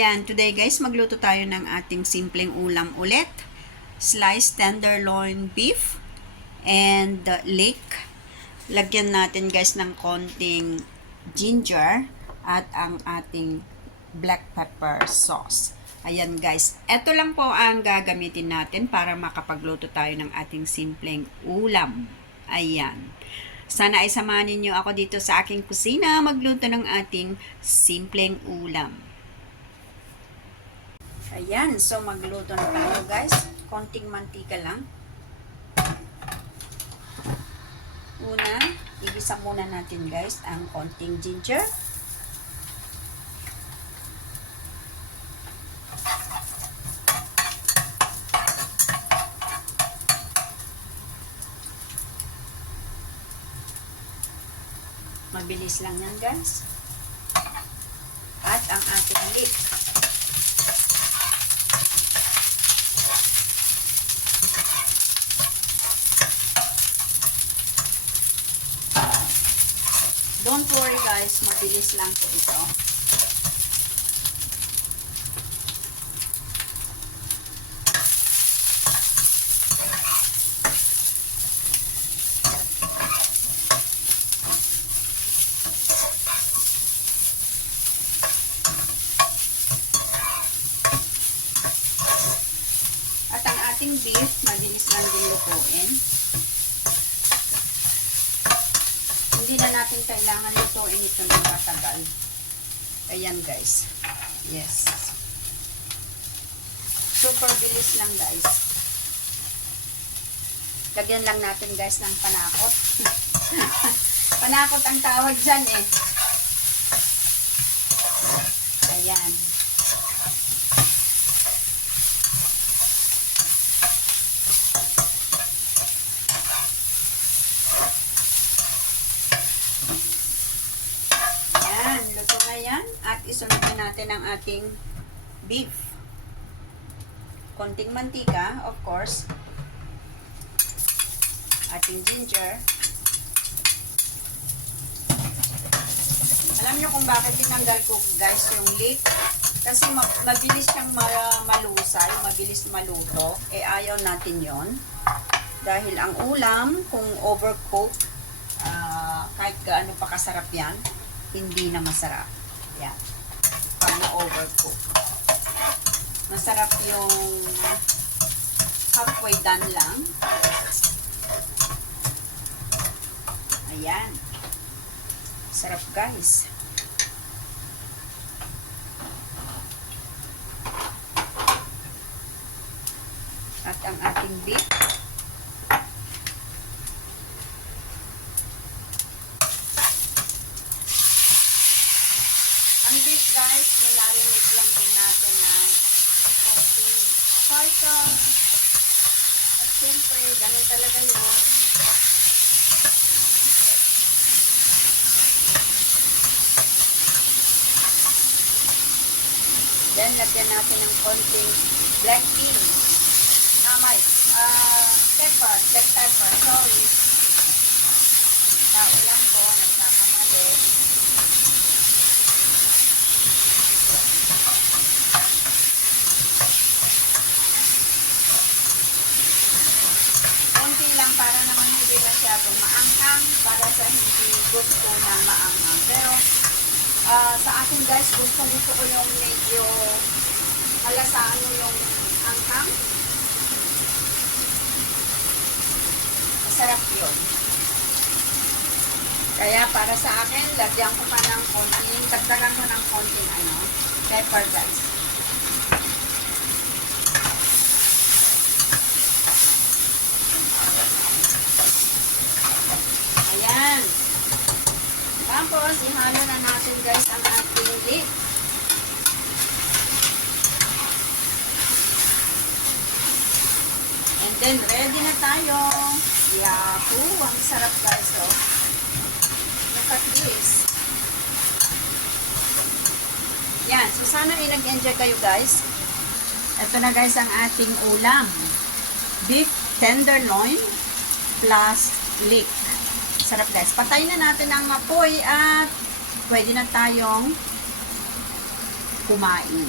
Ayan, today guys, magluto tayo ng ating simpleng ulam ulit. Sliced tenderloin beef and leek. Lagyan natin guys ng konting ginger at ang ating black pepper sauce. Ayan guys, eto lang po ang gagamitin natin para makapagluto tayo ng ating simpleng ulam. Ayan. Sana ay samahan ninyo ako dito sa aking kusina magluto ng ating simpleng ulam. Ayan, so magluto na tayo guys. Konting mantika lang. Una, igisa muna natin guys ang konting ginger. Mabilis lang yan guys. At ang ating leek. Don't worry guys, mabilis lang po ito. At ang ating beef, mabilis lang din lutuin. Hindi na natin kailangan lutuin ito ng matagal. Ayan guys. Yes. Super bilis lang guys. Lagyan lang natin guys ng panakot. Panakot ang tawag dyan eh. Ayan. Luto na yan. At isunod na natin ang ating beef. Konting mantika, of course. Ating ginger. Alam nyo kung bakit tinanggal ko guys yung leek? Kasi mabilis siyang malusay, mabilis maluto. Eh ayaw natin yon. Dahil ang ulam, kung overcook, kahit gaano pa kasarap yan, hindi na masarap. Yan. Pag na-overcook. Masarap yung halfway done lang. Ayan. Sarap guys. At ang ating beef. Ang beef guys, minarinig lang din natin ng konting soy sauce. At siyempre, ganun talaga yun. Then, lagyan natin ng konting black beans. Black pepper, sorry. Tao lang po, nagkakamali. Lang para naman hindi masyadong maanghang para sa hindi gusto ng maanghang. Pero sa akin guys, gusto ko yung medyo malasaan mo yung anghang. Masarap yun. Kaya para sa akin, lagyan ko pa ng konting, dagdagan ko ng konting pepper guys. Ayan. Tapos, ihalo na natin guys ang ating leek. And then, ready na tayo. Yahoo! Ang sarap guys, oh. Look at this. Yan. So, sana ay nag-enjoy kayo guys. Ito na guys ang ating ulam. Beef tenderloin plus leek. Sarap guys. Patayin na natin ang apoy at pwede na tayong kumain.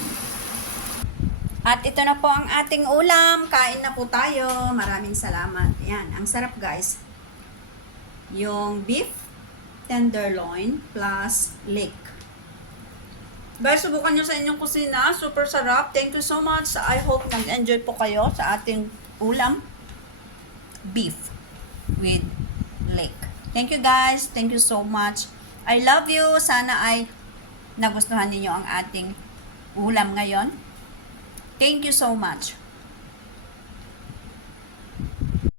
At ito na po ang ating ulam. Kain na po tayo. Maraming salamat. Yan, ang sarap guys. Yung beef tenderloin plus leek. Guys, subukan nyo sa inyong kusina. Super sarap. Thank you so much. I hope nag-enjoy po kayo sa ating ulam. Beef with leek. Thank you guys. Thank you so much. I love you. Sana ay nagustuhan ninyo ang ating ulam ngayon. Thank you so much.